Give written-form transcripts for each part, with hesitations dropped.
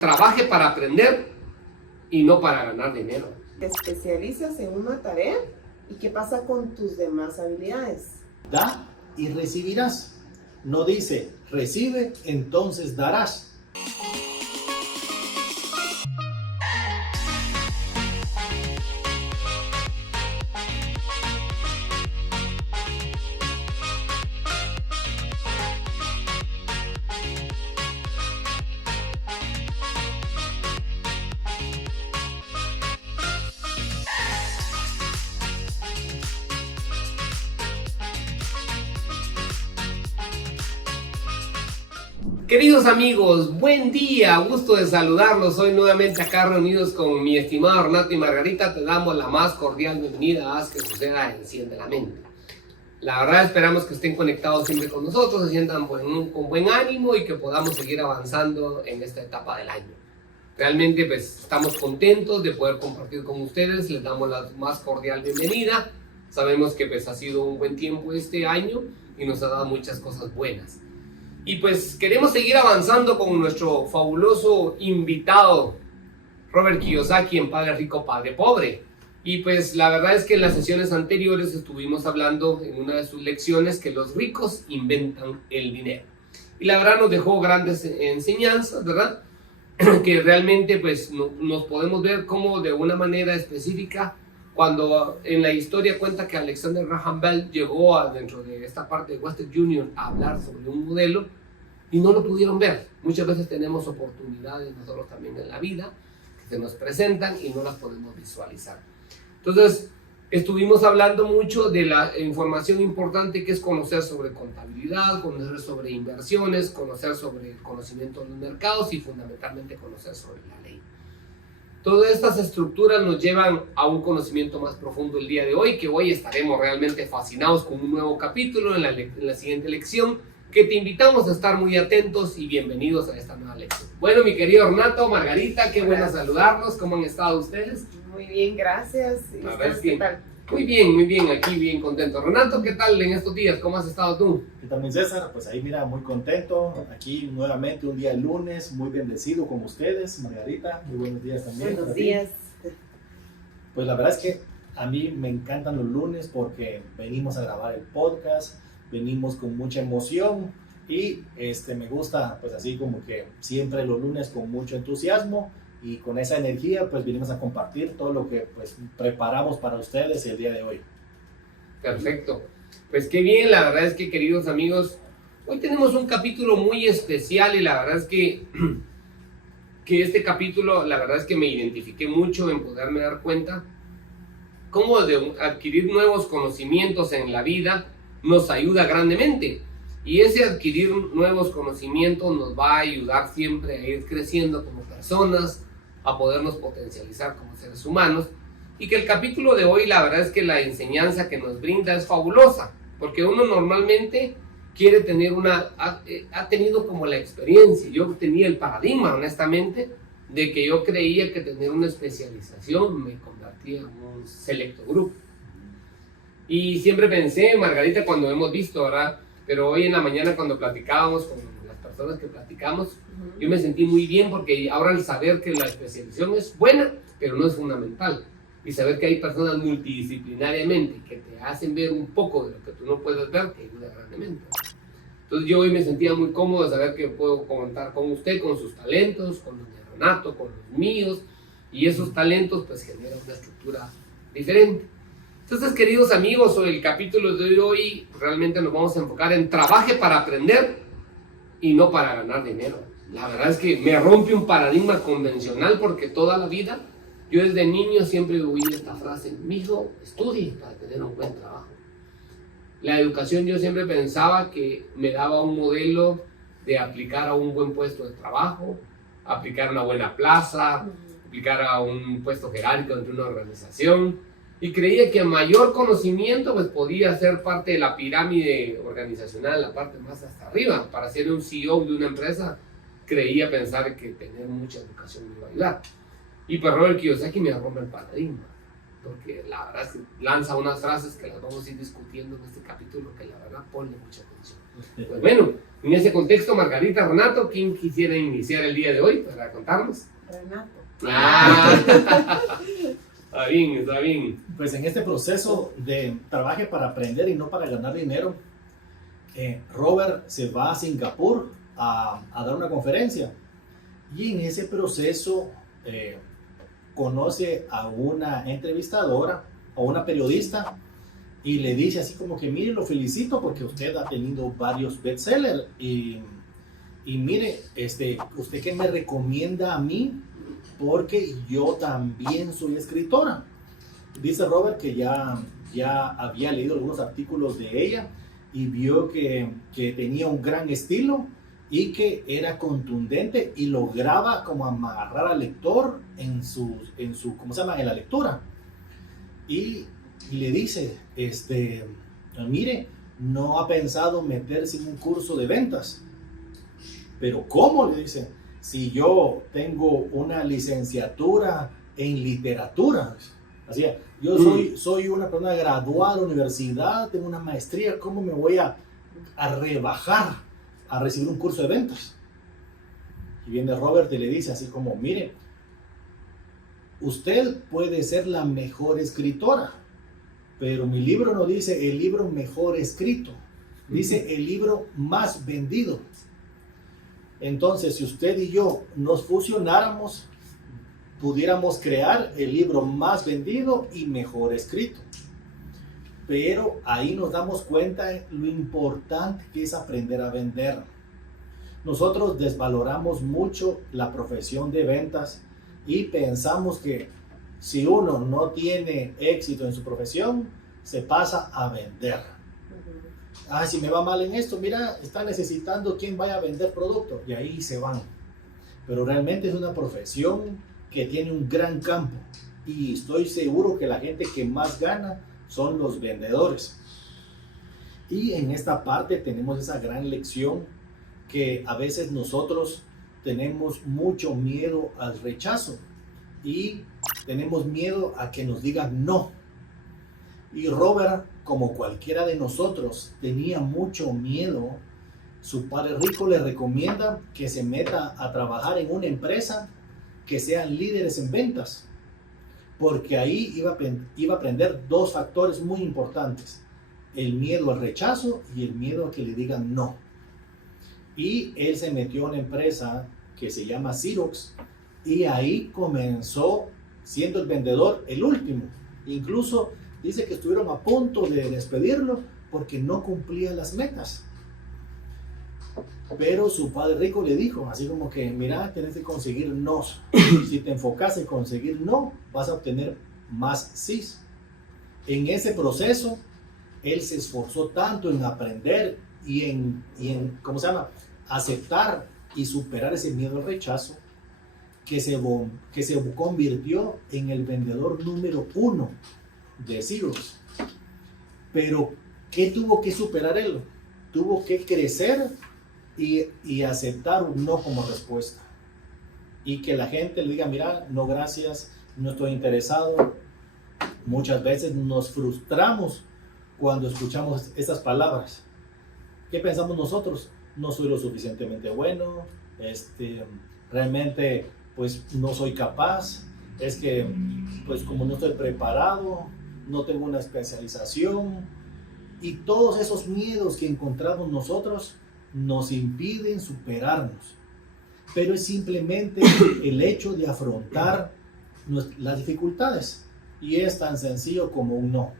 Trabaje para aprender y no para ganar dinero. Te especializas en una tarea y qué pasa con tus demás habilidades. Da y recibirás. No dice, recibe, entonces darás. Queridos amigos, buen día, gusto de saludarlos. Hoy nuevamente acá reunidos con mi estimado Renato y Margarita. Te damos la más cordial bienvenida a Haz que Suceda, Enciende la Mente. La verdad esperamos que estén conectados siempre con nosotros, se sientan con buen ánimo y que podamos seguir avanzando en esta etapa del año. Realmente pues estamos contentos de poder compartir con ustedes, les damos la más cordial bienvenida. Sabemos que pues ha sido un buen tiempo este año y nos ha dado muchas cosas buenas. Y pues queremos seguir avanzando con nuestro fabuloso invitado, Robert Kiyosaki, en Padre Rico, Padre Pobre. Y pues la verdad es que en las sesiones anteriores estuvimos hablando en una de sus lecciones que los ricos inventan el dinero. Y la verdad nos dejó grandes enseñanzas, ¿verdad? Que realmente pues nos podemos ver como de una manera específica cuando en la historia cuenta que Alexander Graham Bell llegó dentro de esta parte de Western Union a hablar sobre un modelo y no lo pudieron ver. Muchas veces tenemos oportunidades nosotros también en la vida que se nos presentan y no las podemos visualizar. Entonces, estuvimos hablando mucho de la información importante que es conocer sobre contabilidad, conocer sobre inversiones, conocer sobre el conocimiento de los mercados y fundamentalmente conocer sobre la ley. Todas estas estructuras nos llevan a un conocimiento más profundo el día de hoy, que hoy estaremos realmente fascinados con un nuevo capítulo en la siguiente lección, que te invitamos a estar muy atentos y bienvenidos a esta nueva lección. Bueno, mi querido Renato, Margarita, qué bueno saludarlos. ¿Cómo han estado ustedes? Muy bien, gracias. ¿Qué tal? Muy bien, aquí bien contento. Renato, ¿qué tal en estos días? ¿Cómo has estado tú? ¿Qué tal, mi César? Pues ahí mira, muy contento. Aquí nuevamente un día lunes, muy bendecido con ustedes. Margarita, muy buenos días también. Buenos días. Pues la verdad es que a mí me encantan los lunes porque venimos a grabar el podcast, venimos con mucha emoción y me gusta pues así como que siempre los lunes con mucho entusiasmo y con esa energía pues venimos a compartir todo lo que pues preparamos para ustedes el día de hoy. Perfecto, pues qué bien. La verdad es que, queridos amigos, hoy tenemos un capítulo muy especial y la verdad es que este capítulo, la verdad es que me identifiqué mucho en poderme dar cuenta cómo de adquirir nuevos conocimientos en la vida nos ayuda grandemente. Y ese adquirir nuevos conocimientos nos va a ayudar siempre a ir creciendo como personas, a podernos potencializar como seres humanos. Y que el capítulo de hoy, la verdad es que la enseñanza que nos brinda es fabulosa, porque uno normalmente quiere tener ha tenido como la experiencia. Yo tenía el paradigma, honestamente, de que yo creía que tener una especialización me convertía en un selecto grupo. Y siempre pensé, Margarita, cuando hemos visto, ¿verdad? Pero hoy en la mañana cuando platicábamos con las personas que platicamos, yo me sentí muy bien porque ahora el saber que la especialización es buena, pero no es fundamental. Y saber que hay personas multidisciplinariamente que te hacen ver un poco de lo que tú no puedes ver, te ayuda grandemente. Entonces yo hoy me sentía muy cómodo de saber que puedo contar con usted, con sus talentos, con los de Renato, con los míos, y esos talentos pues generan una estructura diferente. Entonces, queridos amigos, hoy el capítulo de hoy realmente nos vamos a enfocar en trabaje para aprender y no para ganar dinero. La verdad es que me rompe un paradigma convencional porque toda la vida, yo desde niño siempre oí esta frase: mijo, estudie para tener un buen trabajo. La educación yo siempre pensaba que me daba un modelo de aplicar a un buen puesto de trabajo, aplicar a una buena plaza, aplicar a un puesto jerárquico dentro de una organización. Y creía que mayor conocimiento pues podía ser parte de la pirámide organizacional, la parte más hasta arriba. Para ser un CEO de una empresa, creía pensar que tener mucha educación me iba a ayudar. Y pues Robert Kiyosaki me rompe el paradigma, porque la verdad es que lanza unas frases que las vamos a ir discutiendo en este capítulo, que la verdad pone mucha atención. Pues bueno, en ese contexto, Margarita, Renato, ¿quién quisiera iniciar el día de hoy para contarnos? Renato. Está bien, está bien. Pues en este proceso de trabaje para aprender y no para ganar dinero, Robert se va a Singapur a dar una conferencia, y en ese proceso conoce a una entrevistadora, a una periodista, y le dice así como que: mire, lo felicito porque usted ha tenido varios bestsellers, y mire, ¿usted qué me recomienda a mí? Porque yo también soy escritora. Dice Robert que ya había leído algunos artículos de ella y vio que tenía un gran estilo y que era contundente y lograba como amarrar al lector en su ¿cómo se llama?, en la lectura. Y le dice, mire, no ha pensado meterse en un curso de ventas. Pero ¿cómo? Le dice, si yo tengo una licenciatura en literatura. Así, yo soy una persona graduada de la universidad, tengo una maestría, ¿cómo me voy a rebajar a recibir un curso de ventas? Y viene Robert y le dice así como: mire, usted puede ser la mejor escritora, pero mi libro no dice el libro mejor escrito, dice el libro más vendido. Entonces, si usted y yo nos fusionáramos, pudiéramos crear el libro más vendido y mejor escrito. Pero ahí nos damos cuenta de lo importante que es aprender a vender. Nosotros desvaloramos mucho la profesión de ventas y pensamos que si uno no tiene éxito en su profesión, se pasa a vender. Si me va mal en esto, mira, está necesitando quien vaya a vender producto, y ahí se van. Pero realmente es una profesión que tiene un gran campo, y estoy seguro que la gente que más gana son los vendedores. Y en esta parte tenemos esa gran lección que a veces nosotros tenemos mucho miedo al rechazo y tenemos miedo a que nos digan no. Y Robert, como cualquiera de nosotros, tenía mucho miedo. Su padre rico le recomienda que se meta a trabajar en una empresa que sean líderes en ventas, porque ahí iba a aprender dos factores muy importantes: el miedo al rechazo y el miedo a que le digan no. Y él se metió a una empresa que se llama Xerox, y ahí comenzó siendo el vendedor, el último. Incluso dice que estuvieron a punto de despedirlo porque no cumplía las metas. Pero su padre rico le dijo así como que: mira, tienes que conseguir no. Si te enfocas en conseguir no, vas a obtener más sí. En ese proceso, él se esforzó tanto en aprender y en ¿cómo se llama?, aceptar y superar ese miedo al rechazo, que se convirtió en el vendedor número 1 de Xerox. Pero ¿qué tuvo que superar él? Tuvo que crecer y aceptar un no como respuesta, y que la gente le diga: mira, no gracias, no estoy interesado. Muchas veces nos frustramos cuando escuchamos estas palabras. ¿Qué pensamos nosotros? No soy lo suficientemente bueno, realmente pues no soy capaz, es que pues como no estoy preparado, no tengo una especialización, y todos esos miedos que encontramos nosotros nos impiden superarnos. Pero es simplemente el hecho de afrontar las dificultades, y es tan sencillo como un no.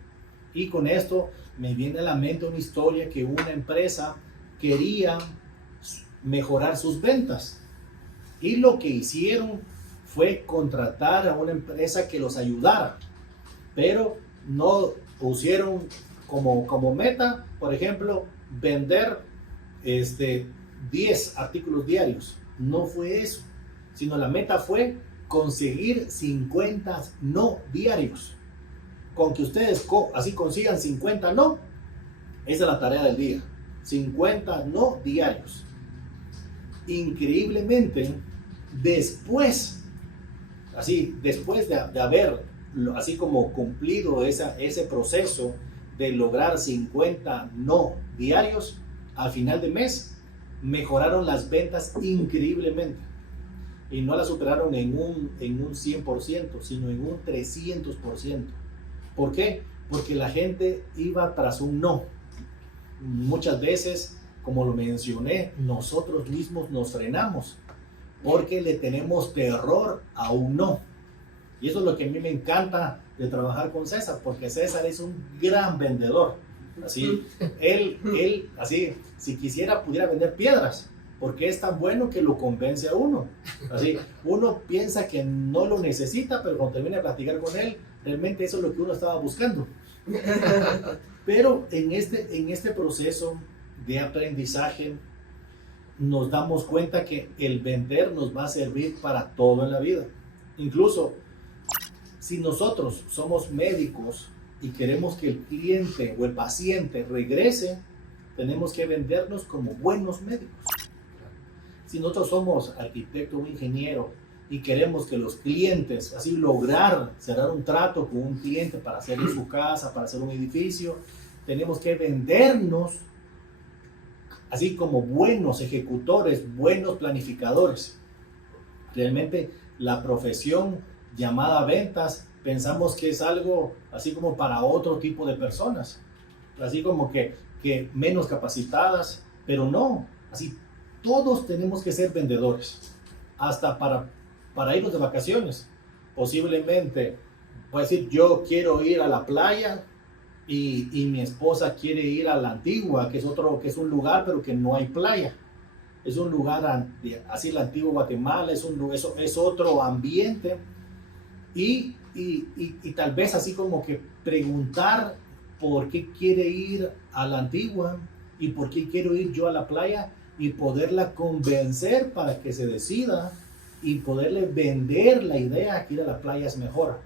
Y con esto me viene a la mente una historia que una empresa quería mejorar sus ventas, y lo que hicieron fue contratar a una empresa que los ayudara, pero no pusieron como meta, por ejemplo, vender 10 artículos diarios. No fue eso, sino la meta fue conseguir 50 no diarios. Con que ustedes así consigan 50 no, esa es la tarea del día. 50 no diarios. Increíblemente, después de haber así como cumplido ese proceso de lograr 50 no diarios, al final de mes mejoraron las ventas increíblemente. Y no las superaron en un 100%, sino en un 300%. ¿Por qué? Porque la gente iba tras un no. Muchas veces, como lo mencioné, nosotros mismos nos frenamos porque le tenemos terror a un no. Y eso es lo que a mí me encanta de trabajar con César, porque César es un gran vendedor. Así, así, si quisiera pudiera vender piedras, porque es tan bueno que lo convence a uno. Así, uno piensa que no lo necesita, pero cuando termina de platicar con él, realmente eso es lo que uno estaba buscando. Pero en este proceso de aprendizaje, nos damos cuenta que el vender nos va a servir para todo en la vida. Incluso, si nosotros somos médicos y queremos que el cliente o el paciente regrese, tenemos que vendernos como buenos médicos. Si nosotros somos arquitecto o ingeniero y queremos que los clientes, así lograr cerrar un trato con un cliente para hacerle su casa, para hacer un edificio, tenemos que vendernos así como buenos ejecutores, buenos planificadores. Realmente la profesión llamada ventas, pensamos que es algo así como para otro tipo de personas, así como que menos capacitadas, pero no, así todos tenemos que ser vendedores, hasta para irnos de vacaciones. Posiblemente, puede decir, yo quiero ir a la playa y mi esposa quiere ir a la Antigua, que es un lugar, pero que no hay playa. Es un lugar así, la Antigua Guatemala, es otro ambiente. Y tal vez así como que preguntar por qué quiere ir a la Antigua y por qué quiero ir yo a la playa, y poderla convencer para que se decida y poderle vender la idea que ir a la playa es mejor.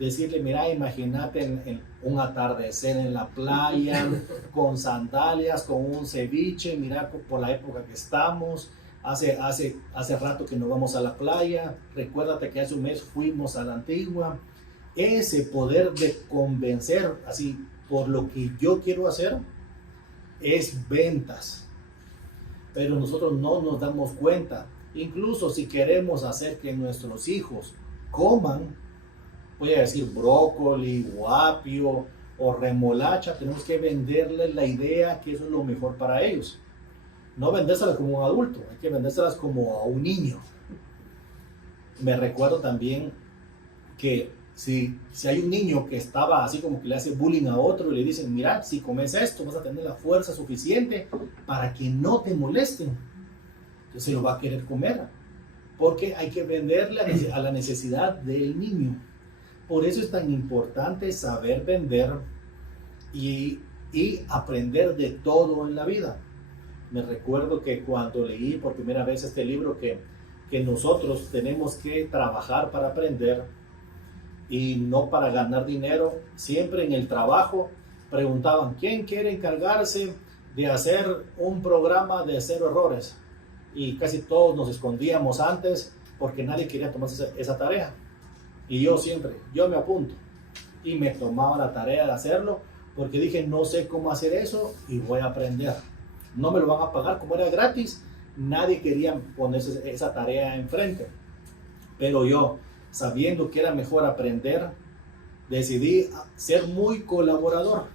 Decirle, mira, imagínate en un atardecer en la playa, con sandalias, con un ceviche, mira por la época que estamos, hace rato que no vamos a la playa, recuérdate que hace un mes fuimos a la Antigua. Ese poder de convencer, así, por lo que yo quiero hacer, es ventas. Pero nosotros no nos damos cuenta. Incluso si queremos hacer que nuestros hijos coman, voy a decir brócoli o apio o remolacha, tenemos que venderles la idea que eso es lo mejor para ellos. No vendérselas como un adulto, hay que vendérselas como a un niño. Me recuerdo también que si hay un niño que estaba así como que le hace bullying a otro y le dicen, mira, si comes esto vas a tener la fuerza suficiente para que no te molesten, entonces se lo va a querer comer, porque hay que venderle a la necesidad del niño. Por eso es tan importante saber vender y aprender de todo en la vida. Me recuerdo que cuando leí por primera vez este libro, que nosotros tenemos que trabajar para aprender y no para ganar dinero. Siempre en el trabajo preguntaban, ¿quién quiere encargarse de hacer un programa de 0 errores? Y casi todos nos escondíamos antes porque nadie quería tomarse esa tarea. Y yo me apunto y me tomaba la tarea de hacerlo, porque dije, no sé cómo hacer eso y voy a aprender. No me lo van a pagar, como era gratis, nadie quería ponerse esa tarea enfrente. Pero yo, sabiendo que era mejor aprender, decidí ser muy colaborador.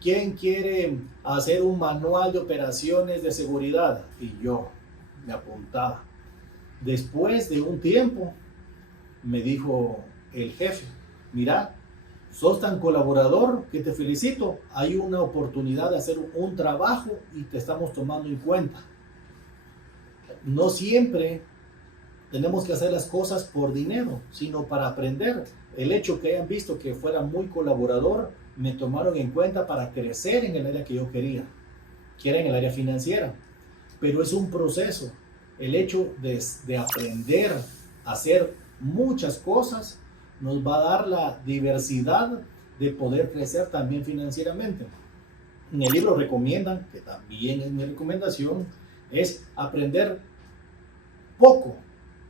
¿Quién quiere hacer un manual de operaciones de seguridad? Y yo me apuntaba. Después de un tiempo, me dijo el jefe, mira, sos tan colaborador que te felicito. Hay una oportunidad de hacer un trabajo y te estamos tomando en cuenta. No siempre tenemos que hacer las cosas por dinero, sino para aprender. El hecho que hayan visto que fuera muy colaborador, me tomaron en cuenta para crecer en el área que yo quería, que era en el área financiera. Pero es un proceso. El hecho de aprender a hacer muchas cosas nos va a dar la diversidad de poder crecer también financieramente. En el libro recomiendan, que también es mi recomendación, es aprender poco,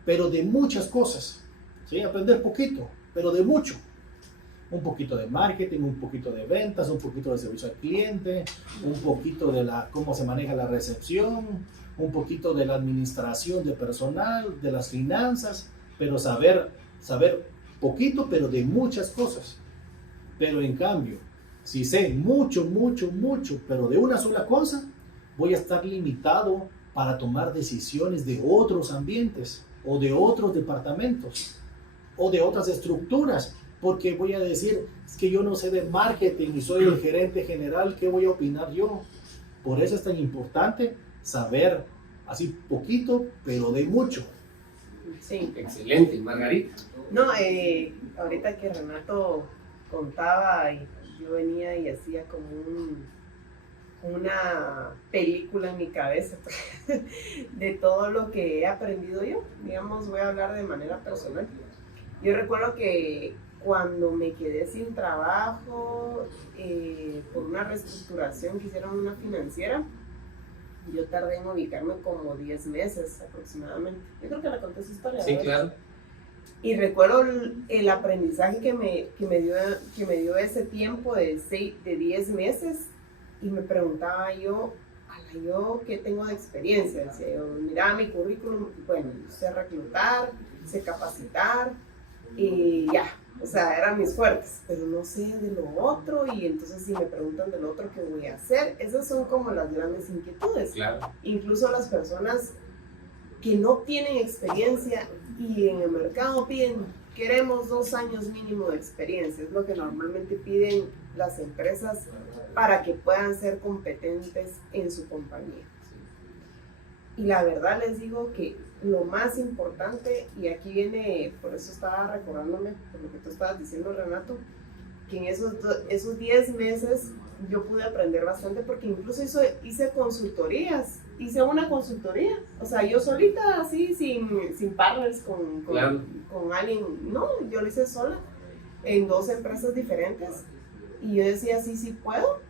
pero de muchas cosas. ¿Sí? Aprender poquito, pero de mucho. un poquito de marketing, un poquito de ventas, un poquito de servicio al cliente, un poquito de cómo se maneja la recepción, un poquito de la administración de personal, de las finanzas, pero saber poquito, pero de muchas cosas. Pero en cambio, si sé mucho, pero de una sola cosa, voy a estar limitado para tomar decisiones de otros ambientes o de otros departamentos o de otras estructuras, porque voy a decir, es que yo no sé de marketing y soy el gerente general, ¿qué voy a opinar yo? Por eso es tan importante saber así poquito, pero de mucho. Sí. Excelente, Margarita. No, ahorita que Renato contaba y yo venía y hacía como una película en mi cabeza de todo lo que he aprendido yo. Digamos, voy a hablar de manera personal. Yo recuerdo que cuando me quedé sin trabajo por una reestructuración que hicieron una financiera, yo tardé en ubicarme como 10 meses aproximadamente. Yo creo que la conté esa historia. Sí, ¿verdad? claro. Y recuerdo el aprendizaje que me dio ese tiempo de 10 meses, y me preguntaba yo qué tengo de experiencia. Decía yo, miraba mi currículum, bueno, sé reclutar, sé capacitar, y ya, o sea, eran mis fuertes, pero no sé de lo otro, y entonces si me preguntan de lo otro, ¿qué voy a hacer? Esas son como las grandes inquietudes. Claro. Incluso las personas que no tienen experiencia y en el mercado piden, queremos 2 años mínimo de experiencia, es lo que normalmente piden las empresas para que puedan ser competentes en su compañía. Y la verdad les digo que lo más importante, y aquí viene, por eso estaba recordándome por lo que tú estabas diciendo, Renato, que en esos 10 meses yo pude aprender bastante, porque incluso hice consultorías, hice una consultoría, o sea, yo solita, así, sin partners, Claro. con alguien, no, yo lo hice sola, en 2 empresas diferentes, y yo decía, sí puedo,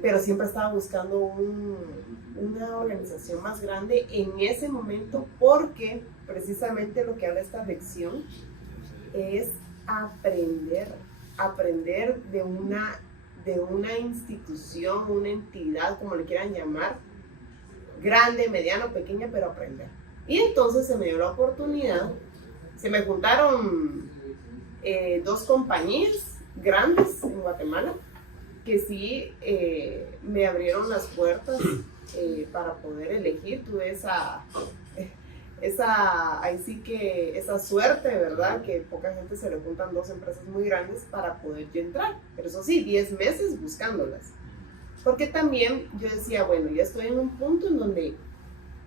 pero siempre estaba buscando una organización más grande en ese momento, porque precisamente lo que habla esta lección es aprender de una institución, una entidad, como le quieran llamar, grande, mediano, pequeña, pero aprender. Y entonces se me dio la oportunidad, se me juntaron 2 compañías grandes en Guatemala, que sí me abrieron las puertas para poder elegir. Tuve ahí sí que esa suerte, ¿verdad? Que poca gente se le juntan 2 empresas muy grandes para poder yo entrar. Pero eso sí, 10 meses buscándolas. Porque también yo decía, bueno, ya estoy en un punto en donde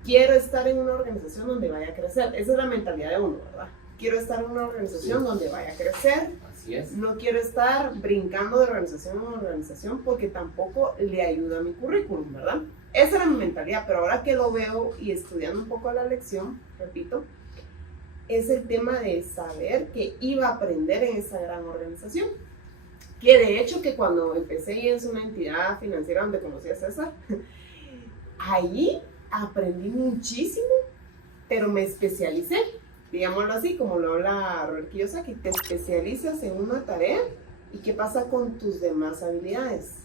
quiero estar en una organización donde vaya a crecer. Esa es la mentalidad de uno, ¿verdad? Quiero estar en una organización donde vaya a crecer. Así es. No quiero estar brincando de organización en organización, porque tampoco le ayuda a mi currículum, ¿verdad? Esa era mi mentalidad, pero ahora que lo veo y estudiando un poco la lección, repito, es el tema de saber que iba a aprender en esa gran organización. Que de hecho que cuando empecé y en una entidad financiera donde conocí a César, ahí aprendí muchísimo, pero me especialicé. Digámoslo así, como lo habla Robert Kiyosaki, te especializas en una tarea y qué pasa con tus demás habilidades,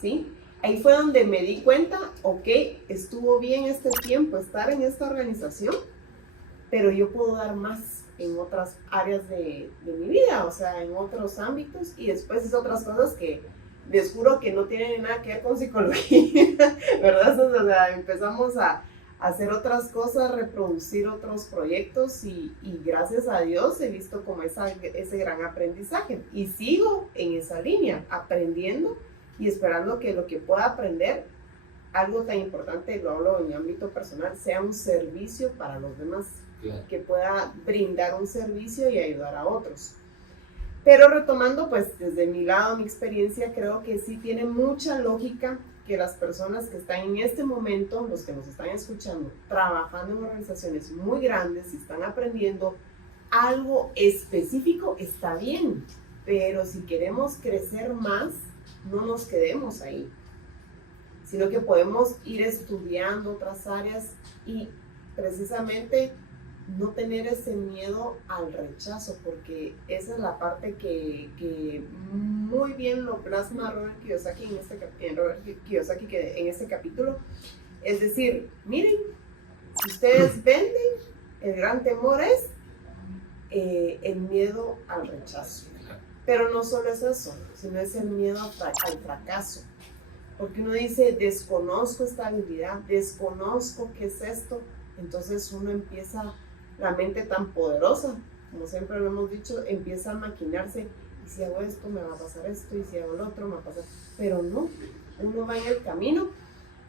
¿sí? Ahí fue donde me di cuenta, ok, estuvo bien este tiempo estar en esta organización, pero yo puedo dar más en otras áreas de mi vida, o sea, en otros ámbitos, y después es otras cosas que les juro que no tienen nada que ver con psicología, ¿verdad? O sea, empezamos a hacer otras cosas, reproducir otros proyectos, y gracias a Dios he visto como ese gran aprendizaje, y sigo en esa línea, aprendiendo y esperando que lo que pueda aprender, algo tan importante, lo hablo en mi ámbito personal, sea un servicio para los demás, Claro. que pueda brindar un servicio y ayudar a otros. Pero retomando, pues desde mi lado, mi experiencia, creo que sí tiene mucha lógica que las personas que están en este momento, los que nos están escuchando, trabajando en organizaciones muy grandes y están aprendiendo algo específico, está bien, pero si queremos crecer más, no nos quedemos ahí, sino que podemos ir estudiando otras áreas y precisamente no tener ese miedo al rechazo, porque esa es la parte que muy bien lo plasma Robert Kiyosaki en este capítulo. Es decir, miren, si ustedes venden, el gran temor es el miedo al rechazo. Pero no solo es eso, sino es el miedo al fracaso. Porque uno dice, desconozco esta habilidad, desconozco qué es esto. Entonces uno empieza, la mente tan poderosa, como siempre lo hemos dicho, empieza a maquinarse. Y si hago esto, me va a pasar esto, y si hago lo otro, me va a pasar. Pero no, uno va en el camino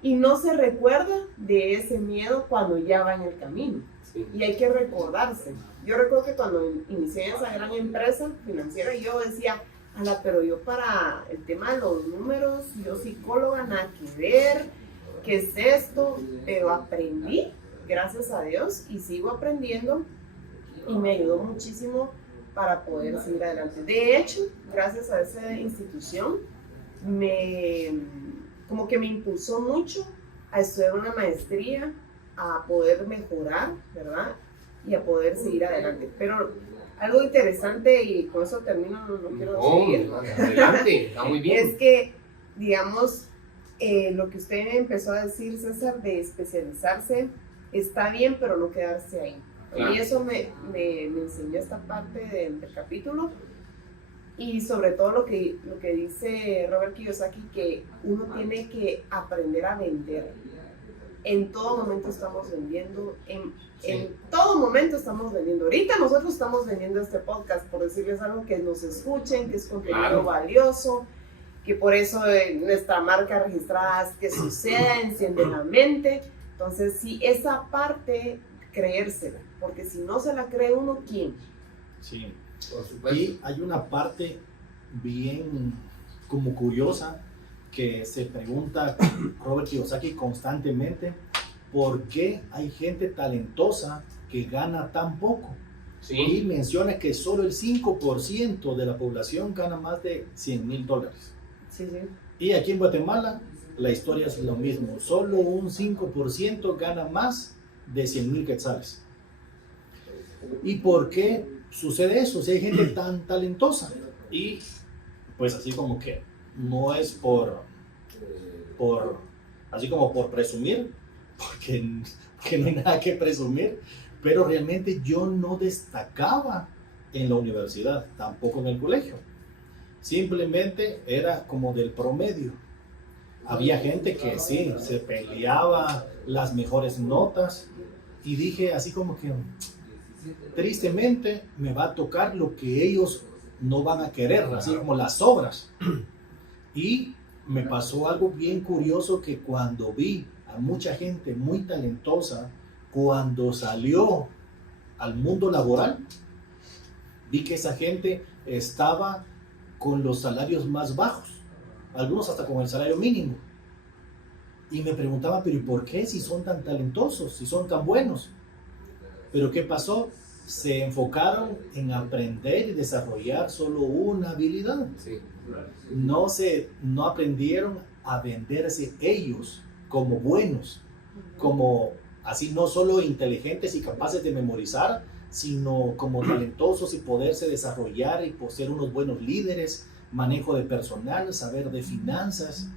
y no se recuerda de ese miedo cuando ya va en el camino. Sí. Y hay que recordarse. Yo recuerdo que cuando inicié esa gran empresa financiera, yo decía, pero yo para el tema de los números, yo psicóloga, nada que ver, ¿qué es esto? Pero aprendí, gracias a Dios, y sigo aprendiendo, y me ayudó muchísimo para poder seguir adelante. De hecho, gracias a esa institución, como que me impulsó mucho a estudiar una maestría, a poder mejorar, ¿verdad? Y a poder seguir adelante. Pero algo interesante, y con eso termino, no quiero seguir. Adelante, está muy bien. Es que, digamos, lo que usted empezó a decir, César, de especializarse, está bien, pero no quedarse ahí. Claro. Y eso me enseñó esta parte del capítulo. Y sobre todo lo que dice Robert Kiyosaki, que uno tiene que aprender a vender. En todo momento estamos vendiendo, en todo momento estamos vendiendo. Ahorita nosotros estamos vendiendo este podcast, por decirles algo, que nos escuchen, que es contenido valioso, que por eso nuestra marca registrada es que suceda, enciende la mente. Entonces, sí, esa parte, creérsela, porque si no se la cree uno, ¿quién? Sí. Por supuesto. Y hay una parte bien como curiosa que se pregunta Robert Kiyosaki constantemente: ¿por qué hay gente talentosa que gana tan poco? Sí. Y menciona que solo el 5% de la población gana más de $100,000. Sí, sí. Y aquí en Guatemala la historia es lo mismo, solo un 5% gana más de 100,000 quetzales. ¿Y por qué sucede eso? Si hay gente tan talentosa. Y pues así como que no es por así como por presumir, porque no hay nada que presumir, pero realmente yo no destacaba en la universidad, tampoco en el colegio. Simplemente era como del promedio. Había gente que sí, se peleaba las mejores notas, y dije así como que tristemente me va a tocar lo que ellos no van a querer, así como las obras. Y me pasó algo bien curioso, que cuando vi a mucha gente muy talentosa, cuando salió al mundo laboral, vi que esa gente estaba con los salarios más bajos, algunos hasta con el salario mínimo. Y me preguntaba, pero ¿y por qué si son tan talentosos, si son tan buenos? Pero ¿qué pasó? Se enfocaron en aprender y desarrollar solo una habilidad. Sí. No aprendieron a venderse ellos como buenos, como así no solo inteligentes y capaces de memorizar, sino como talentosos y poderse desarrollar y ser unos buenos líderes, manejo de personal, saber de finanzas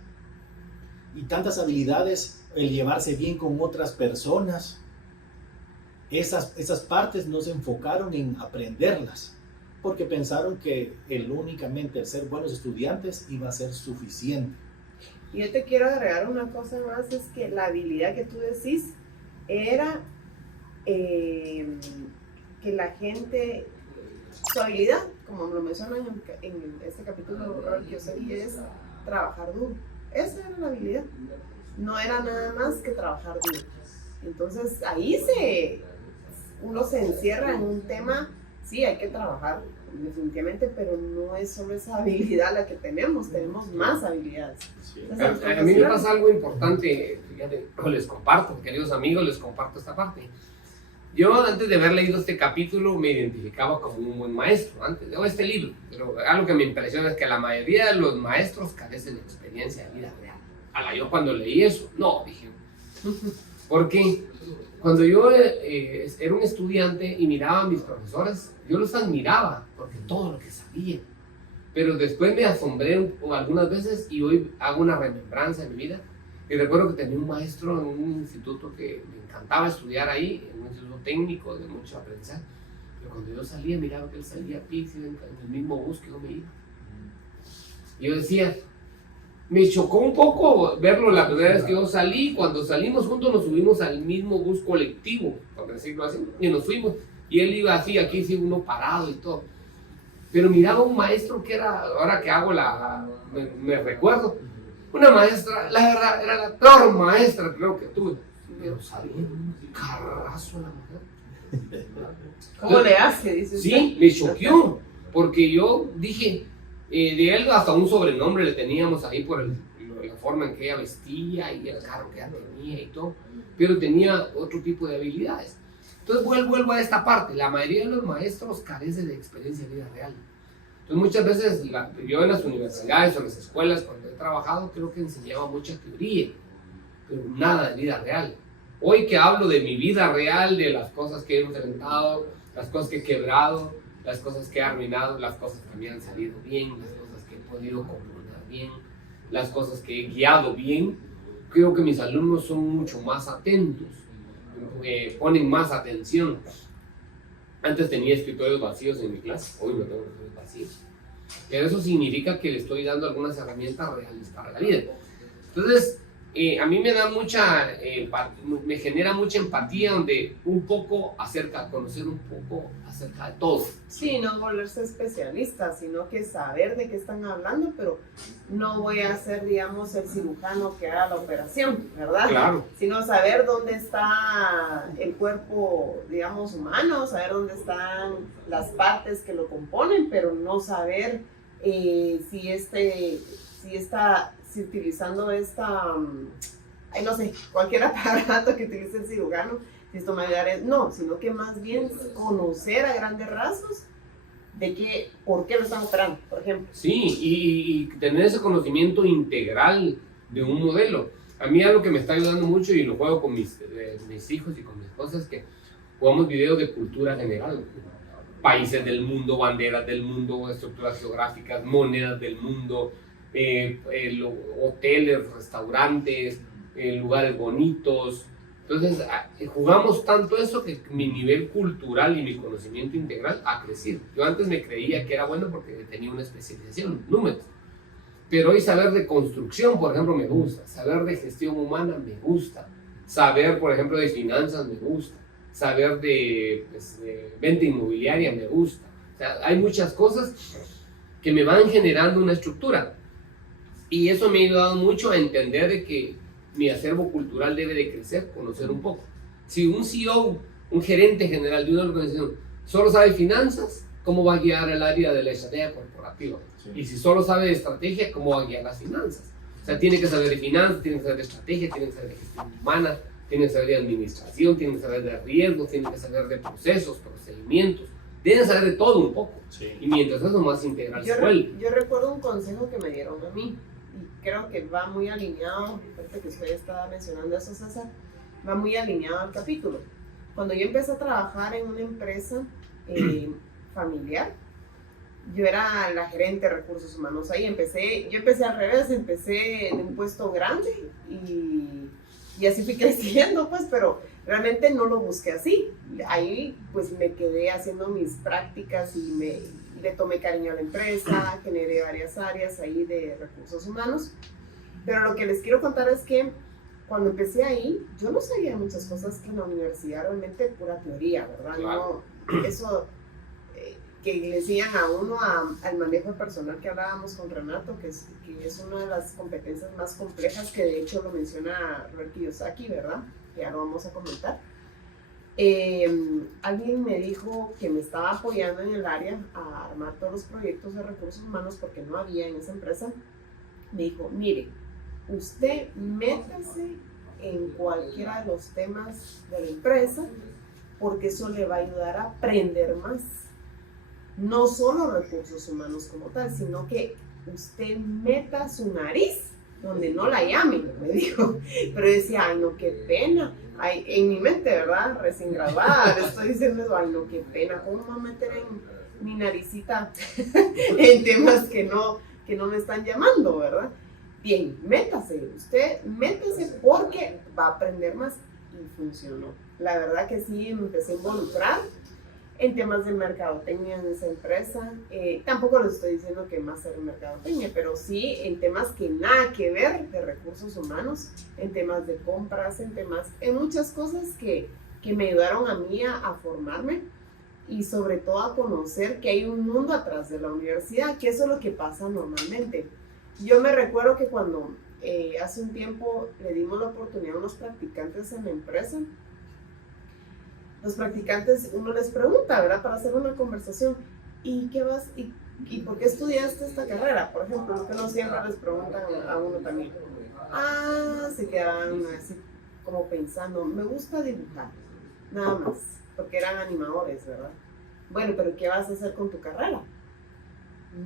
y tantas habilidades, el llevarse bien con otras personas. Esas partes no se enfocaron en aprenderlas, porque pensaron que únicamente el ser buenos estudiantes iba a ser suficiente. Y yo te quiero agregar una cosa más, es que la habilidad que tú decís era que la gente, su habilidad, como lo mencionan en este capítulo, Robert Kiyosaki, es trabajar duro. Esa era la habilidad, no era nada más que trabajar duro. Entonces ahí uno se encierra en un tema. Sí, hay que trabajar definitivamente, pero no es solo esa habilidad la que tenemos más habilidades. Sí. A mí me pasa algo importante, fíjate, les comparto, queridos amigos, les comparto esta parte. Yo, antes de haber leído este capítulo, me identificaba como un buen maestro, antes de este libro, pero algo que me impresiona es que la mayoría de los maestros carecen de experiencia de vida real. Yo cuando leí eso, no, dije, ¿por qué? Cuando yo era un estudiante y miraba a mis profesores, yo los admiraba porque todo lo que sabían. Pero después me asombré algunas veces y hoy hago una remembranza de mi vida. Y recuerdo que tenía un maestro en un instituto que me encantaba estudiar ahí, en un instituto técnico de mucho aprendizaje. Pero cuando yo salía, miraba que él salía a pie en el mismo bus que yo me iba. Y yo decía, me chocó un poco verlo la primera vez que yo salí. Cuando salimos juntos nos subimos al mismo bus colectivo, por decirlo así, y nos fuimos. Y él iba así, aquí sí uno parado y todo. Pero miraba un maestro que era, ahora que hago me recuerdo, una maestra, la verdad, era la peor maestra creo que tuve. Pero sabía un carrazo la mujer. ¿Cómo le hace? Dice usted. Sí, me choqueó, porque yo dije, de él hasta un sobrenombre le teníamos ahí por la forma en que ella vestía y el carro que ella tenía y todo, pero tenía otro tipo de habilidades. Entonces vuelvo a esta parte, la mayoría de los maestros carecen de experiencia de vida real. Entonces muchas veces yo en las universidades o en las escuelas cuando he trabajado creo que enseñaba mucha teoría, pero nada de vida real. Hoy que hablo de mi vida real, de las cosas que he enfrentado, las cosas que he quebrado, las cosas que he arruinado, las cosas que me han salido bien, las cosas que he podido componer bien, las cosas que he guiado bien, creo que mis alumnos son mucho más atentos, ponen más atención. Antes tenía escritorios vacíos en mi clase, hoy no tengo escritorios vacíos. Pero eso significa que le estoy dando algunas herramientas reales para la vida. Entonces, a mí me da me genera mucha empatía donde conocer un poco acerca de todo. Sí, no volverse especialista, sino que saber de qué están hablando, pero no voy a ser, digamos, el cirujano que haga la operación, ¿verdad? Claro. Sino saber dónde está el cuerpo, digamos, humano, saber dónde están las partes que lo componen, pero no saber si utilizando no sé, cualquier aparato que utilice el cirujano, si esto me ayudará, no, sino que más bien conocer a grandes rasgos por qué lo están operando, por ejemplo. Sí, y tener ese conocimiento integral de un modelo. A mí algo que me está ayudando mucho y lo juego con mis hijos y con mi esposa es que jugamos videos de cultura general. Países del mundo, banderas del mundo, estructuras geográficas, monedas del mundo, hoteles, restaurantes, lugares bonitos. Entonces jugamos tanto eso que mi nivel cultural y mi conocimiento integral ha crecido. Yo antes me creía que era bueno porque tenía una especialización, números. Pero hoy saber de construcción, por ejemplo, me gusta. Saber de gestión humana me gusta. Saber, por ejemplo, de finanzas me gusta. Saber de venta inmobiliaria me gusta. O sea, hay muchas cosas que me van generando una estructura. Y eso me ha ayudado mucho a entender de que mi acervo cultural debe de crecer, conocer un poco. Si un CEO, un gerente general de una organización, solo sabe finanzas, ¿cómo va a guiar el área de la estrategia corporativa? Sí. Y si solo sabe de estrategia, ¿cómo va a guiar las finanzas? O sea, tiene que saber de finanzas, tiene que saber de estrategia, tiene que saber de gestión humana, tiene que saber de administración, tiene que saber de riesgos, tiene que saber de procesos, procedimientos. Deben saber de todo un poco. Sí. Y mientras eso más integral se vuelve. Yo recuerdo un consejo que me dieron a mí. Creo que va muy alineado, ahorita que usted estaba mencionando eso, César, va muy alineado al capítulo. Cuando yo empecé a trabajar en una empresa familiar, yo era la gerente de recursos humanos. Ahí yo empecé al revés, empecé en un puesto grande y así fui creciendo, pues, pero realmente no lo busqué así. Ahí pues me quedé haciendo mis prácticas y le tomé cariño a la empresa, generé varias áreas ahí de recursos humanos. Pero lo que les quiero contar es que cuando empecé ahí, yo no sabía muchas cosas que en la universidad realmente pura teoría, ¿verdad? Claro. No, eso que le decían a uno al manejo personal que hablábamos con Renato, que es una de las competencias más complejas, que de hecho lo menciona Robert Kiyosaki, ¿verdad? Que ya lo vamos a comentar. Alguien me dijo que me estaba apoyando en el área a armar todos los proyectos de recursos humanos porque no había en esa empresa. Me dijo, mire, usted métase en cualquiera de los temas de la empresa porque eso le va a ayudar a aprender más. No solo recursos humanos como tal, sino que usted meta su nariz donde no la llamen, me dijo. Pero decía, ay, no, qué pena. Ay, en mi mente, ¿verdad? Recién graduada, le estoy diciendo eso, ay, no, qué pena. ¿Cómo me voy a meter en mi naricita en temas que no me están llamando, ¿verdad? Bien, métase porque va a aprender más y funcionó. La verdad que sí, me empecé a involucrar en temas de mercadotecnia en esa empresa. Tampoco les estoy diciendo que más ser mercadotecnia, pero sí en temas que nada que ver de recursos humanos, en temas de compras, en muchas cosas que me ayudaron a mí a formarme y sobre todo a conocer que hay un mundo atrás de la universidad, que eso es lo que pasa normalmente. Yo me recuerdo que cuando hace un tiempo le dimos la oportunidad a unos practicantes en la empresa, los practicantes, uno les pregunta, ¿verdad? Para hacer una conversación, ¿y qué vas? ¿Y por qué estudiaste esta carrera? Por ejemplo, que no siempre les preguntan a uno también. Se quedaban así como pensando, me gusta dibujar, nada más, porque eran animadores, ¿verdad? Bueno, pero ¿qué vas a hacer con tu carrera?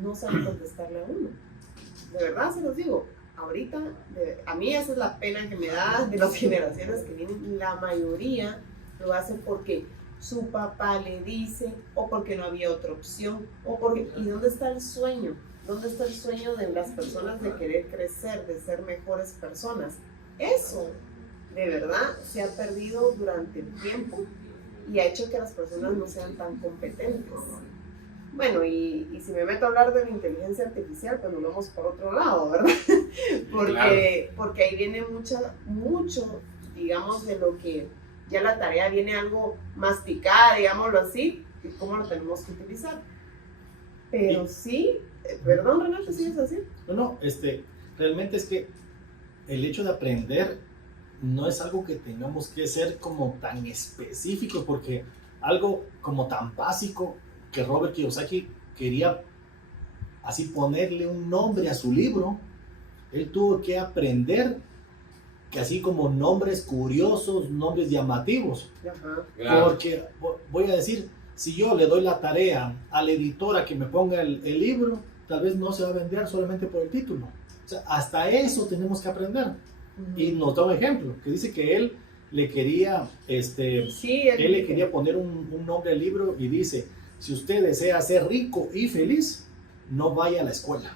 No saben contestarle a uno. De verdad se los digo, ahorita, a mí esa es la pena que me da de las generaciones que vienen, la mayoría lo hace porque su papá le dice, o porque no había otra opción, ¿y dónde está el sueño? ¿Dónde está el sueño de las personas de querer crecer, de ser mejores personas? Eso, de verdad, se ha perdido durante el tiempo y ha hecho que las personas no sean tan competentes. Bueno, y si me meto a hablar de la inteligencia artificial, pues nos vamos por otro lado, ¿verdad? Porque ahí viene mucho, digamos, de lo que ya la tarea viene algo masticada, digámoslo así, y cómo lo tenemos que utilizar. Pero sí, perdón Renato, ¿sí es así? No, realmente es que el hecho de aprender no es algo que tengamos que ser como tan específico, porque algo como tan básico que Robert Kiyosaki quería así ponerle un nombre a su libro, él tuvo que aprender que así como nombres curiosos, nombres llamativos. Ajá. Porque voy a decir, si yo le doy la tarea a la editora que me ponga el libro, tal vez no se va a vender solamente por el título. O sea, hasta eso tenemos que aprender. Y nos da un ejemplo, que dice que él le quería, él le quería poner un nombre al libro y dice, si usted desea ser rico y feliz, no vaya a la escuela.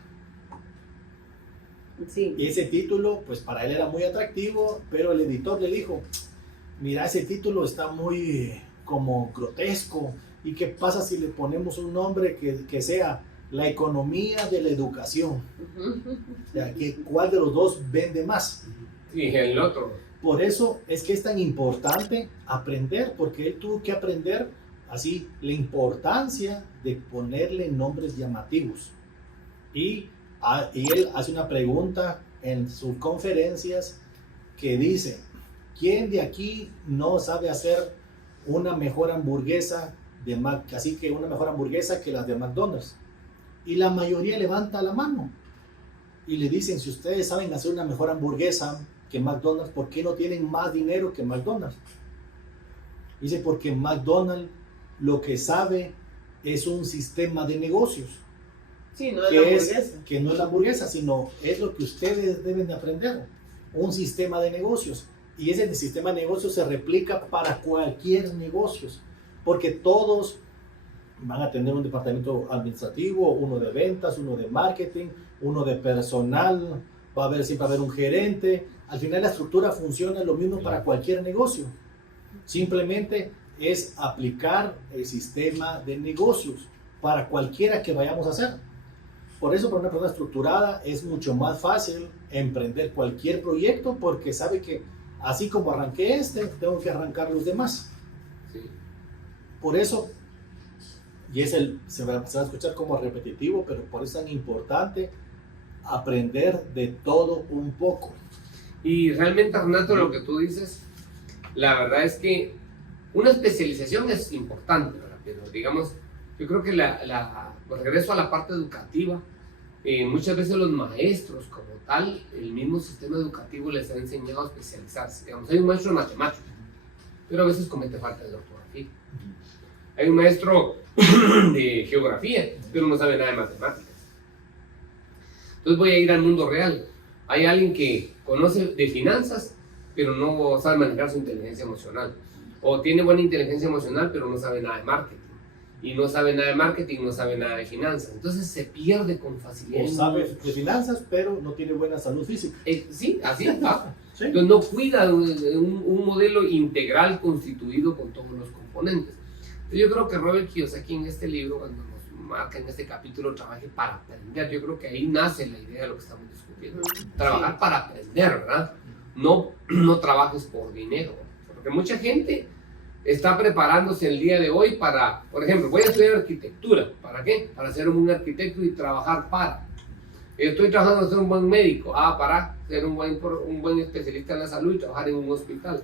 Sí. Y ese título, pues para él era muy atractivo, pero el editor le dijo, mira, ese título está muy como grotesco, ¿y qué pasa si le ponemos un nombre que sea la economía de la educación? O sea, ¿cuál de los dos vende más? Sí, el otro. Por eso es que es tan importante aprender, porque él tuvo que aprender así la importancia de ponerle nombres llamativos. Y él hace una pregunta en sus conferencias que dice, ¿quién de aquí no sabe hacer una mejor hamburguesa una mejor hamburguesa que las de McDonald's? Y la mayoría levanta la mano y le dicen, si ustedes saben hacer una mejor hamburguesa que McDonald's, ¿por qué no tienen más dinero que McDonald's? Dice, porque McDonald's lo que sabe es un sistema de negocios. Sí, no es la hamburguesa. Que no es la hamburguesa, sino es lo que ustedes deben de aprender. Un sistema de negocios. Y ese sistema de negocios se replica para cualquier negocio. Porque todos van a tener un departamento administrativo, uno de ventas, uno de marketing, uno de personal, siempre va a haber un gerente. Al final la estructura funciona lo mismo para cualquier negocio. Simplemente es aplicar el sistema de negocios para cualquiera que vayamos a hacer. Por eso para una persona estructurada es mucho más fácil emprender cualquier proyecto, porque sabe que así como arranqué tengo que arrancar los demás. Sí. Por eso, y se va a escuchar como repetitivo, pero por eso es tan importante aprender de todo un poco. Y realmente, Renato, lo que tú dices, la verdad es que una especialización es importante, ¿verdad? Pero digamos, yo creo que pues regreso a la parte educativa, muchas veces los maestros como tal, el mismo sistema educativo les ha enseñado a especializarse. Digamos, hay un maestro de matemáticas, pero a veces comete falta de ortografía. Hay un maestro de geografía, pero no sabe nada de matemáticas. Entonces voy a ir al mundo real. Hay alguien que conoce de finanzas, pero no sabe manejar su inteligencia emocional. O tiene buena inteligencia emocional, pero no sabe nada de marketing. Y no sabe nada de marketing, no sabe nada de finanzas. Entonces se pierde con facilidad. O sabe de finanzas, pero no tiene buena salud física. Sí, así está. Sí. Entonces no cuida un modelo integral constituido con todos los componentes. Entonces yo creo que Robert Kiyosaki en este libro, cuando nos marca en este capítulo, trabaje para aprender. Yo creo que ahí nace la idea de lo que estamos discutiendo. Trabajar para aprender, ¿verdad? No trabajes por dinero. Porque mucha gente está preparándose el día de hoy para, por ejemplo, voy a estudiar arquitectura. ¿Para qué? Para ser un arquitecto y trabajar para. Yo estoy trabajando en ser un buen médico. Para ser un buen especialista en la salud y trabajar en un hospital.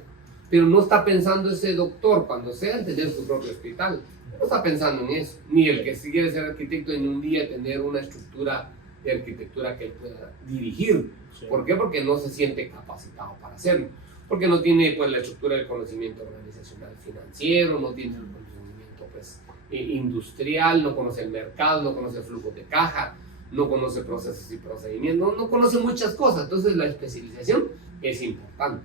Pero no está pensando ese doctor cuando sea en tener su propio hospital. No está pensando en eso. Ni el que si quiere ser arquitecto en un día tener una estructura de arquitectura que él pueda dirigir. Sí. ¿Por qué? Porque no se siente capacitado para hacerlo. Porque no tiene pues la estructura del conocimiento organizacional financiero, no tiene el conocimiento pues industrial, no conoce el mercado, no conoce el flujo de caja, no conoce procesos y procedimientos, no conoce muchas cosas. Entonces la especialización es importante.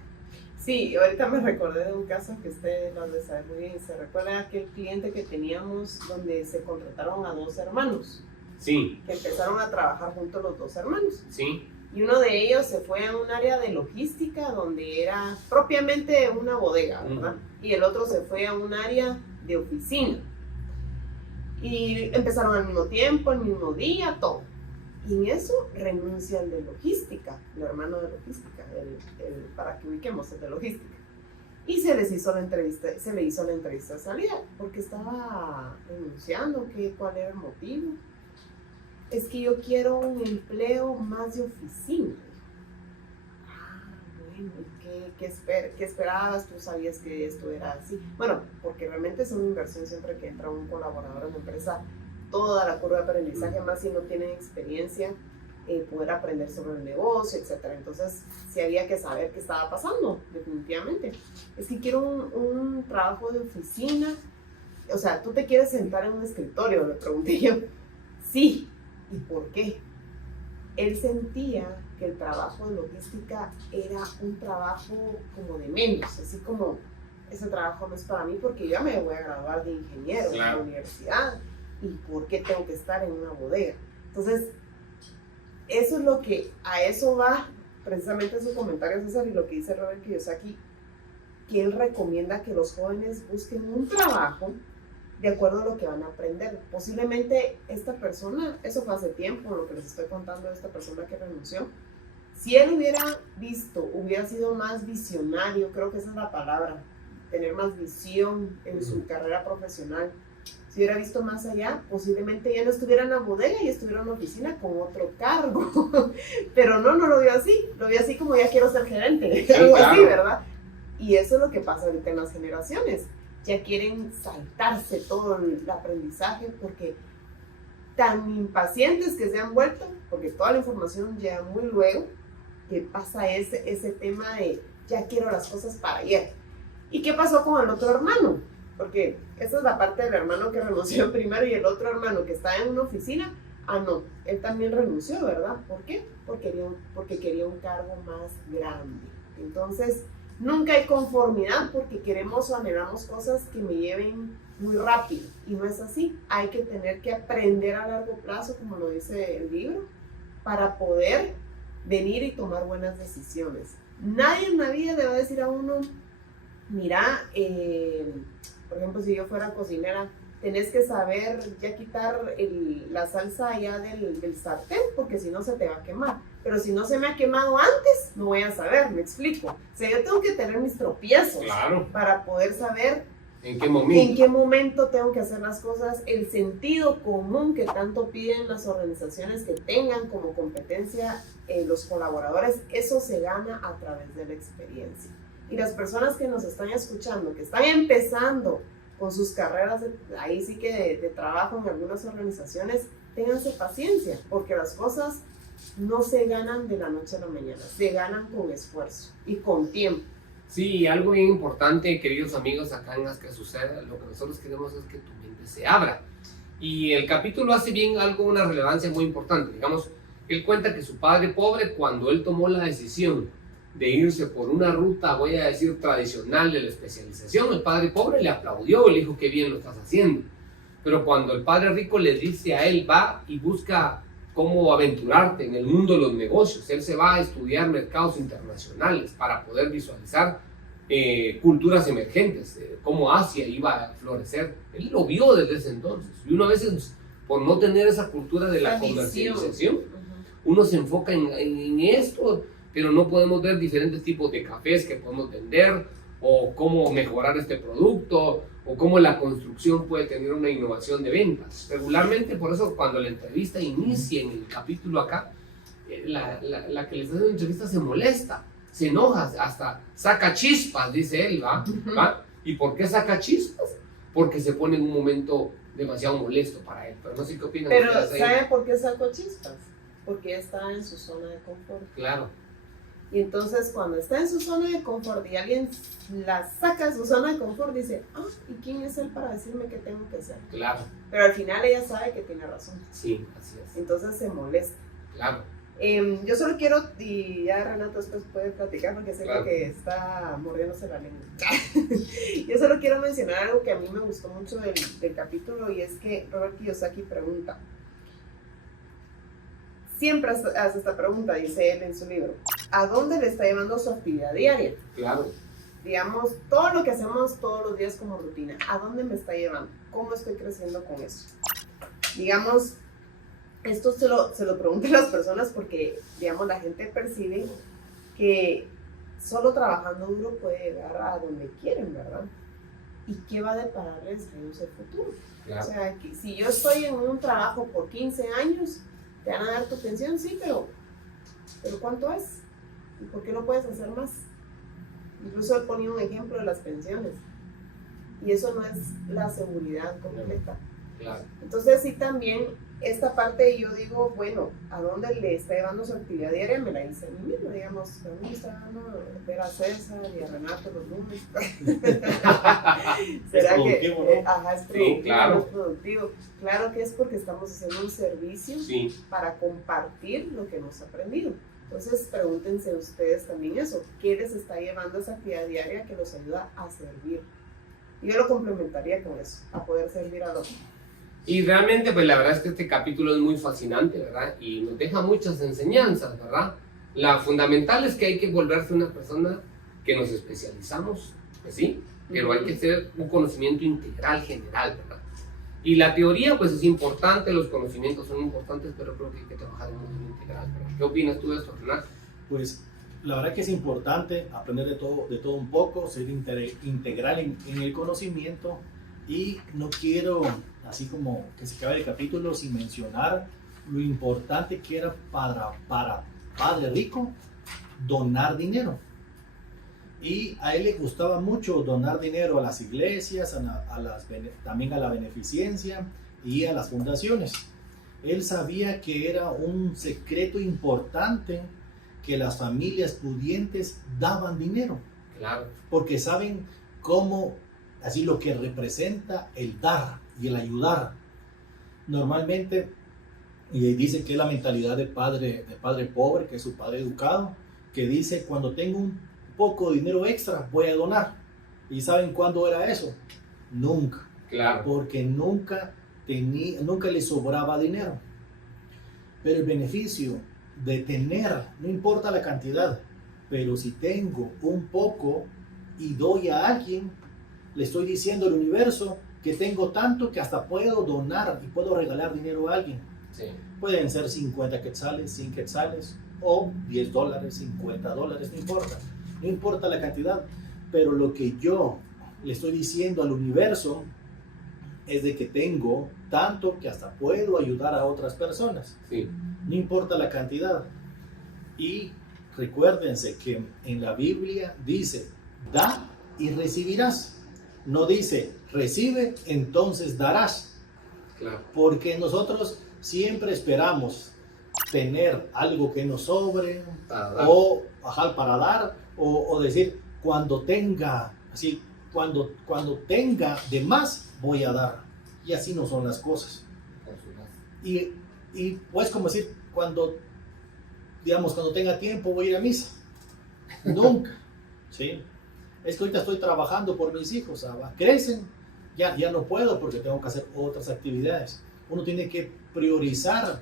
Sí, ahorita me recordé de un caso que usted lo de saber muy bien. Se recuerda aquel cliente que teníamos donde se contrataron a 2 hermanos, Sí, que empezaron a trabajar juntos los 2 hermanos. sí, Y uno de ellos se fue a un área de logística donde era propiamente una bodega, ¿verdad? Y el otro se fue a un área de oficina. Y empezaron al mismo tiempo, al mismo día, todo. Y en eso renuncia el de logística, el hermano de logística, para que ubiquemos, el de logística. Y se le hizo la entrevista de salida, porque estaba renunciando, ¿cuál era el motivo? Es que yo quiero un empleo más de oficina. Bueno, ¿qué esperabas? ¿Tú sabías que esto era así? Bueno, porque realmente es una inversión siempre que entra un colaborador en la empresa, toda la curva de aprendizaje, más si no tienen experiencia, poder aprender sobre el negocio, etc. Entonces, sí había que saber qué estaba pasando, definitivamente. Es que quiero un trabajo de oficina. O sea, ¿tú te quieres sentar en un escritorio? Le pregunté yo. Sí. ¿Y por qué? Él sentía que el trabajo de logística era un trabajo como de menos, así como ese trabajo no es para mí porque yo ya me voy a graduar de ingeniero en la universidad y ¿por qué tengo que estar en una bodega? Entonces, eso es lo que, a eso va precisamente su comentario, César, y lo que dice Robert Kiyosaki, que él recomienda que los jóvenes busquen un trabajo de acuerdo a lo que van a aprender. Posiblemente esta persona, eso fue hace tiempo, lo que les estoy contando de esta persona que renunció, si él hubiera sido más visionario, creo que esa es la palabra, tener más visión en su carrera profesional, si hubiera visto más allá, posiblemente ya no estuviera en la bodega y estuviera en una oficina con otro cargo. Pero no lo vio así como ya quiero ser gerente, sí, algo claro. así, ¿verdad? Y eso es lo que pasa ahorita en las generaciones. Ya quieren saltarse todo el aprendizaje porque tan impacientes que se han vuelto, porque toda la información llega muy luego, que pasa ese tema de ya quiero las cosas para ayer. ¿Y qué pasó con el otro hermano? Porque esa es la parte del hermano que renunció primero y el otro hermano que está en una oficina, no, él también renunció, ¿verdad? ¿Por qué? Porque quería un cargo más grande. Entonces, nunca hay conformidad porque queremos o anhelamos cosas que me lleven muy rápido y no es así. Hay que tener que aprender a largo plazo, como lo dice el libro, para poder venir y tomar buenas decisiones. Nadie en la vida le va a decir a uno, mira, por ejemplo, si yo fuera cocinera, tenés que saber ya quitar la salsa ya del sartén porque si no se te va a quemar. Pero si no se me ha quemado antes, no voy a saber, me explico. O sea, yo tengo que tener mis tropiezos para poder saber en qué momento tengo que hacer las cosas. El sentido común que tanto piden las organizaciones que tengan como competencia los colaboradores, eso se gana a través de la experiencia. Y las personas que nos están escuchando, que están empezando con sus carreras, ahí sí que de trabajo en algunas organizaciones, ténganse paciencia, porque las cosas no se ganan de la noche a la mañana, se ganan con esfuerzo y con tiempo. Sí, algo bien importante, queridos amigos, acá en Haz que Suceda, lo que nosotros queremos es que tu mente se abra. Y el capítulo hace bien una relevancia muy importante. Digamos, Él cuenta que su padre pobre, cuando él tomó la decisión de irse por una ruta, voy a decir, tradicional de la especialización, el padre pobre le aplaudió y le dijo, qué bien lo estás haciendo. Pero cuando el padre rico le dice a él, va y busca cómo aventurarte en el mundo de los negocios, él se va a estudiar mercados internacionales para poder visualizar culturas emergentes, cómo Asia iba a florecer. Él lo vio desde ese entonces. Y uno a veces, por no tener esa cultura de la comercialización, uno se enfoca en esto, pero no podemos ver diferentes tipos de cafés que podemos vender, o cómo mejorar este producto, o cómo la construcción puede tener una innovación de ventas. Regularmente, por eso, cuando la entrevista inicia en el capítulo acá, la que les hace la entrevista se molesta, se enoja, hasta saca chispas, dice él, ¿va? ¿Y por qué saca chispas? Porque se pone en un momento demasiado molesto para él. Pero no sé qué opinan. Pero ¿sabe por qué sacó chispas? Porque está en su zona de confort. Claro. Y entonces cuando está en su zona de confort y alguien la saca de su zona de confort, dice, ¿y quién es él para decirme qué tengo que hacer? Claro. Pero al final ella sabe que tiene razón. Sí, así es. Entonces se molesta. Claro. Yo solo quiero, y ya Renato después puede platicar porque sé Claro. que está mordiéndose la lengua. Yo solo quiero mencionar algo que a mí me gustó mucho del capítulo, y es que Robert Kiyosaki pregunta, siempre hace esta pregunta, dice él en su libro, ¿a dónde le está llevando su actividad diaria? Claro. Digamos, todo lo que hacemos todos los días como rutina, ¿a dónde me está llevando? ¿Cómo estoy creciendo con eso? Digamos, esto se lo pregunto a las personas porque, digamos, la gente percibe que solo trabajando duro puede llegar a donde quieren, ¿verdad? ¿Y qué va a depararles a ellos el futuro? Claro. O sea, que si yo estoy en un trabajo por 15 años, te van a dar tu pensión, sí, pero ¿cuánto es? ¿Y por qué no puedes hacer más? Incluso él ponía un ejemplo de las pensiones. Y eso no es la seguridad completa. Claro. Entonces sí, también esta parte yo digo, bueno, ¿a dónde le está llevando su actividad diaria? Me la hice a mí misma, digamos, a mí me está dando ver a César y a Renato los lunes. ¿Será que productivo, ¿no? ajá, es productivo, Sí, claro. no es productivo? Claro que es porque estamos haciendo un servicio Sí. para compartir lo que hemos aprendido. Entonces pregúntense ustedes también eso, ¿qué les está llevando esa actividad diaria que los ayuda a servir? Y yo lo complementaría con eso, a poder servir al otro. Y realmente, pues la verdad es que este capítulo es muy fascinante, ¿verdad? Y nos deja muchas enseñanzas, ¿verdad? La fundamental es que hay que volverse una persona que nos especializamos, pues sí, pero hay que tener un conocimiento integral, general, ¿verdad? Y la teoría, pues es importante, los conocimientos son importantes, pero creo que hay que trabajar en un integral, ¿verdad? ¿Qué opinas tú de esto, Renato? Pues la verdad que es importante aprender de todo un poco, ser integral en el conocimiento, y no quiero, así como que se acabe el capítulo sin mencionar lo importante que era para Padre Rico donar dinero. Y a él le gustaba mucho donar dinero a las iglesias, también a la beneficencia y a las fundaciones. Él sabía que era un secreto importante que las familias pudientes daban dinero. Claro. Porque saben cómo, así lo que representa el dar y el ayudar. Normalmente, y dice que es la mentalidad de padre pobre, que es su padre educado, que dice, cuando tengo un poco de dinero extra, voy a donar. ¿Y saben cuándo era eso? Nunca. Claro. Porque nunca le sobraba dinero. Pero el beneficio de tener, no importa la cantidad, pero si tengo un poco y doy a alguien, le estoy diciendo al universo que tengo tanto que hasta puedo donar y puedo regalar dinero a alguien. Sí. Pueden ser 50 quetzales, 100 quetzales o $10, $50, no importa. No importa la cantidad, pero lo que yo le estoy diciendo al universo es de que tengo tanto que hasta puedo ayudar a otras personas. Sí. No importa la cantidad. Y recuérdense que en la Biblia dice, da y recibirás. No dice, recibe, entonces darás. Claro. Porque nosotros siempre esperamos tener algo que nos sobre, o para dar, o decir, cuando tenga, así, cuando tenga de más, voy a dar. Y así no son las cosas. Y pues como decir, cuando digamos, cuando tenga tiempo voy a ir a misa. Nunca, ¿sí? Es que ahorita estoy trabajando por mis hijos, crecen, ya no puedo porque tengo que hacer otras actividades. Uno tiene que priorizar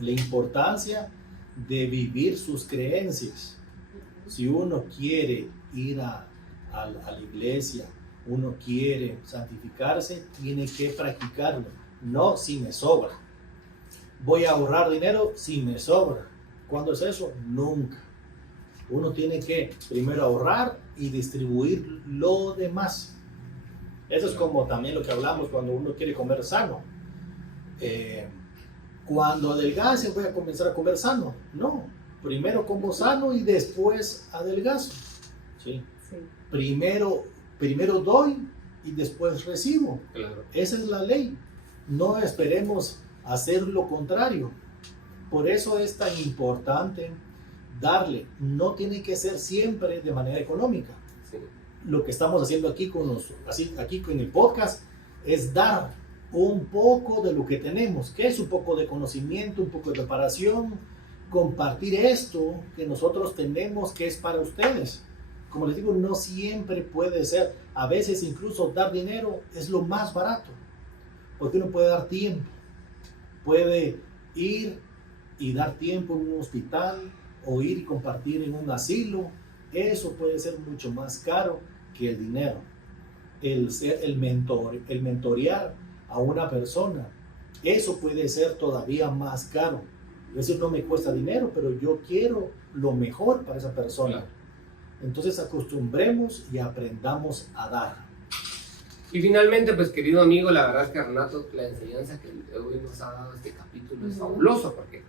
la importancia de vivir sus creencias. Si uno quiere ir a la iglesia, uno quiere santificarse, tiene que practicarlo. No si me sobra. Voy a ahorrar dinero si me sobra. ¿Cuándo es eso? Nunca. Uno tiene que primero ahorrar y distribuir lo demás. Eso es como también lo que hablamos cuando uno quiere comer sano. Cuando adelgace voy a comenzar a comer sano. No, primero como sano y después adelgazo. ¿Sí? Sí. Primero doy y después recibo. Claro. Esa es la ley. No esperemos hacer lo contrario. Por eso es tan importante darle. No tiene que ser siempre de manera económica. Sí. Lo que estamos haciendo aquí aquí con el podcast es dar un poco de lo que tenemos, que es un poco de conocimiento, un poco de preparación, compartir esto que nosotros tenemos que es para ustedes. Como les digo, no siempre puede ser. A veces incluso dar dinero es lo más barato, porque uno puede dar tiempo, puede ir y dar tiempo en un hospital o ir y compartir en un asilo. Eso puede ser mucho más caro que el dinero. El mentorear a una persona, eso puede ser todavía más caro. Eso no me cuesta dinero, pero yo quiero lo mejor para esa persona. Claro. Entonces acostumbremos y aprendamos a dar. Y finalmente, pues querido amigo, la verdad es que Renato, la enseñanza que hoy nos ha dado este capítulo es fabuloso, porque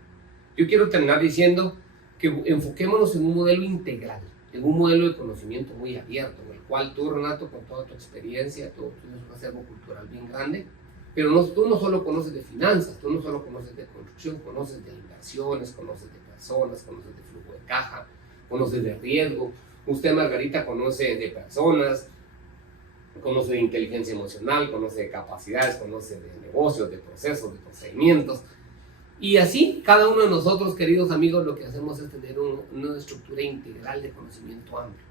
yo quiero terminar diciendo que enfoquémonos en un modelo integral, en un modelo de conocimiento muy abierto, en el cual tú, Renato, con toda tu experiencia, tú tienes un acervo cultural bien grande, pero tú no solo conoces de finanzas, tú no solo conoces de construcción, conoces de inversiones, conoces de personas, conoces de flujo de caja, conoces de riesgo. Usted, Margarita, conoce de personas, conoce de inteligencia emocional, conoce de capacidades, conoce de negocios, de procesos, de procedimientos. Y así, cada uno de nosotros, queridos amigos, lo que hacemos es tener una estructura integral de conocimiento amplio.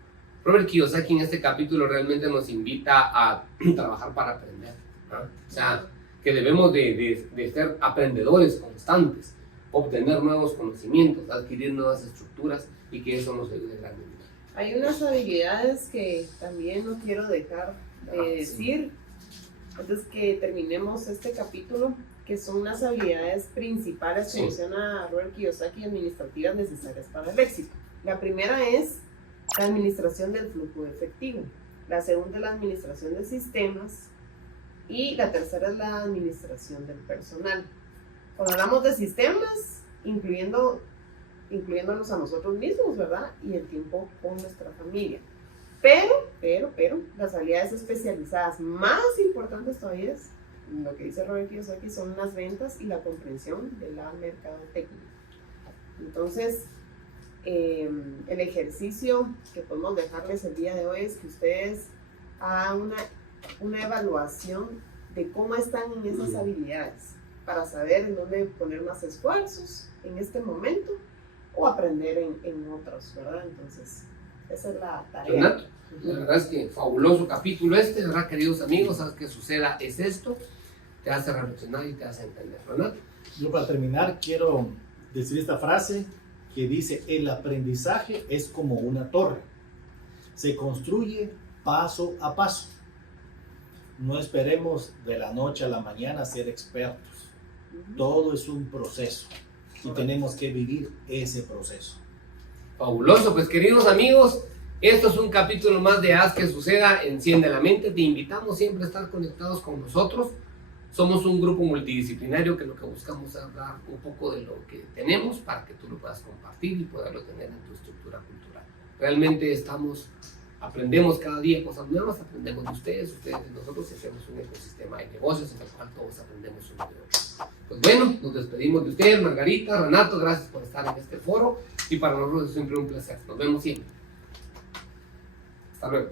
Robert Kiyosaki en este capítulo realmente nos invita a trabajar para aprender, ¿no? O sea, que debemos de ser aprendedores constantes, obtener nuevos conocimientos, adquirir nuevas estructuras y que eso nos ayude grandemente. Hay unas habilidades que también no quiero dejar de decir antes que terminemos este capítulo, que son unas habilidades principales que menciona Robert Kiyosaki, administrativas necesarias para el éxito. La primera es la administración del flujo de efectivo, la segunda es la administración de sistemas y la tercera es la administración del personal. Cuando hablamos de sistemas, incluyéndonos a nosotros mismos, ¿verdad? Y el tiempo con nuestra familia. Pero, las habilidades especializadas más importantes todavía es, lo que dice Robert Kiyosaki, son las ventas y la comprensión de la mercadotecnia. Entonces, el ejercicio que podemos dejarles el día de hoy es que ustedes hagan una evaluación de cómo están en esas habilidades, para saber en dónde poner más esfuerzos en este momento o aprender en otros, ¿verdad? Entonces, esa es la tarea. Renato, la verdad es que fabuloso capítulo ¿verdad, queridos amigos? ¿Sabes qué suceda? Es esto, te hace reflexionar y te hace entender, Renato. Yo para terminar quiero decir esta frase que dice: el aprendizaje es como una torre, se construye paso a paso. No esperemos de la noche a la mañana ser expertos. Todo es un proceso y tenemos que vivir ese proceso. Fabuloso, pues queridos amigos, esto es un capítulo más de Haz que Suceda, Enciende la Mente. Te invitamos siempre a estar conectados con nosotros. Somos un grupo multidisciplinario que lo que buscamos es dar un poco de lo que tenemos para que tú lo puedas compartir y poderlo tener en tu estructura cultural. Realmente aprendemos cada día cosas nuevas, aprendemos de ustedes de nosotros, y hacemos un ecosistema de negocios en el cual todos aprendemos uno de otro. Pues bueno, nos despedimos de ustedes, Margarita, Renato, gracias por estar en este foro y para nosotros es siempre un placer. Nos vemos siempre. Hasta luego.